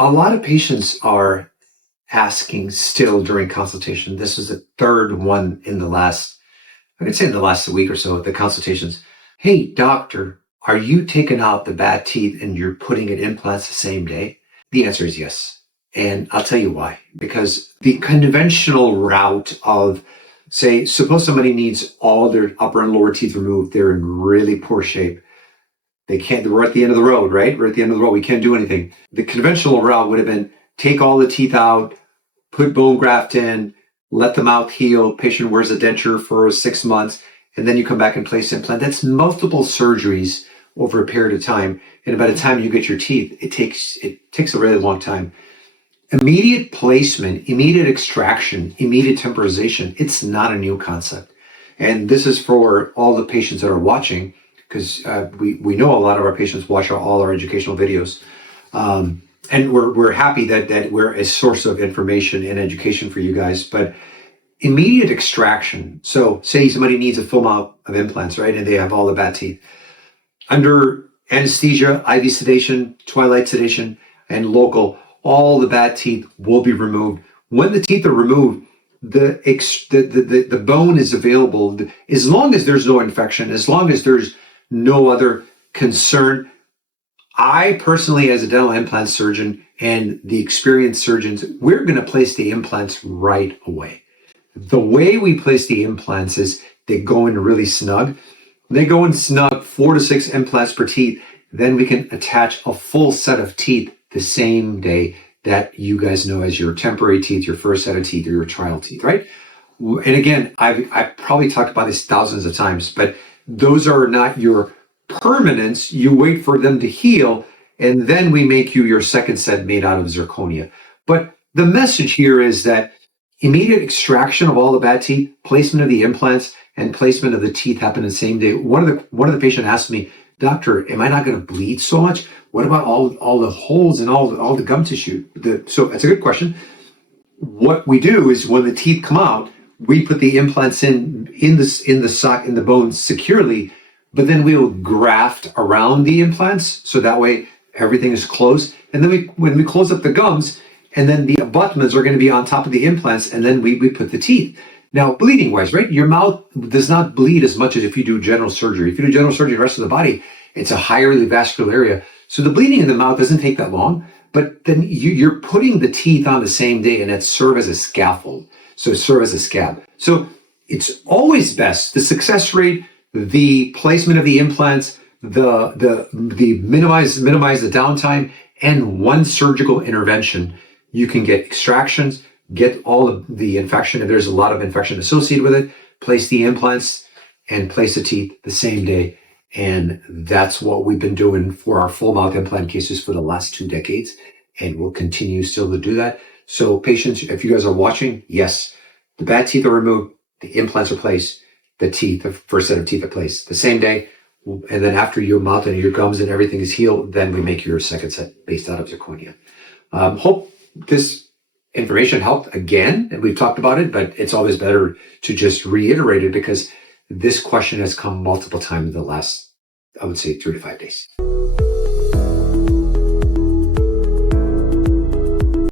A lot of patients are asking still during consultation. This is the third one in the last, I would say in the last week or so, the consultations. Hey, doctor, are you taking out the bad teeth and you're putting in implants the same day? The answer is yes. And I'll tell you why. Because the conventional route of, say, suppose somebody needs all their upper and lower teeth removed, they're in really poor shape. We're at the end of the road, right? We're at the end of the road. We can't do anything. The conventional route would have been take all the teeth out, put bone graft in, let the mouth heal. Patient wears a denture for 6 months, and then you come back and place implant. That's multiple surgeries over a period of time. And by the time you get your teeth, it takes a really long time. Immediate placement, immediate extraction, immediate temporization, it's not a new concept. And this is for all the patients that are watching, because we know a lot of our patients watch all our educational videos. And we're happy that we're a source of information and education for you guys. But immediate extraction, so say somebody needs a full mouth of implants, right? And they have all the bad teeth. Under anesthesia, IV sedation, twilight sedation, and local, all the bad teeth will be removed. When the teeth are removed, the bone is available as long as there's no infection, as long as there's no other concern. I personally, as a dental implant surgeon and the experienced surgeons, we're going to place the implants right away. The way we place the implants is they go in really snug. They go in snug, 4 to 6 implants per teeth. Then we can attach a full set of teeth the same day that you guys know as your temporary teeth, your first set of teeth, or your trial teeth, right? And again, I've probably talked about this thousands of times, but those are not your permanents. You wait for them to heal, and then we make you your second set made out of zirconia. But the message here is that immediate extraction of all the bad teeth, placement of the implants, and placement of the teeth happen the same day. One of the patients asked me, "Doctor, am I not going to bleed so much? What about all the holes and all the gum tissue?" So that's a good question. What we do is when the teeth come out, we put the implants in the bone securely, but then we will graft around the implants so that way everything is closed. And then when we close up the gums, and then the abutments are going to be on top of the implants, and then we put the teeth. Now, bleeding wise, right? Your mouth does not bleed as much as if you do general surgery. If you do general surgery, the rest of the body, it's a highly vascular area. So the bleeding in the mouth doesn't take that long, but then you're putting the teeth on the same day, and it serve as a scaffold. So serve as a scab. So it's always best, the success rate, the placement of the implants, the minimize the downtime, and one surgical intervention. You can get extractions, get all of the infection, if there's a lot of infection associated with it, place the implants, and place the teeth the same day. And that's what we've been doing for our full mouth implant cases for the last 2 decades. And we'll continue still to do that. So patients, if you guys are watching, yes, the bad teeth are removed, the implants are placed, the first set of teeth are placed the same day. And then after your mouth and your gums and everything is healed, then we make your second set based out of zirconia. Hope this information helped again, and we've talked about it, but it's always better to just reiterate it because this question has come multiple times in the last, I would say, 3 to 5 days.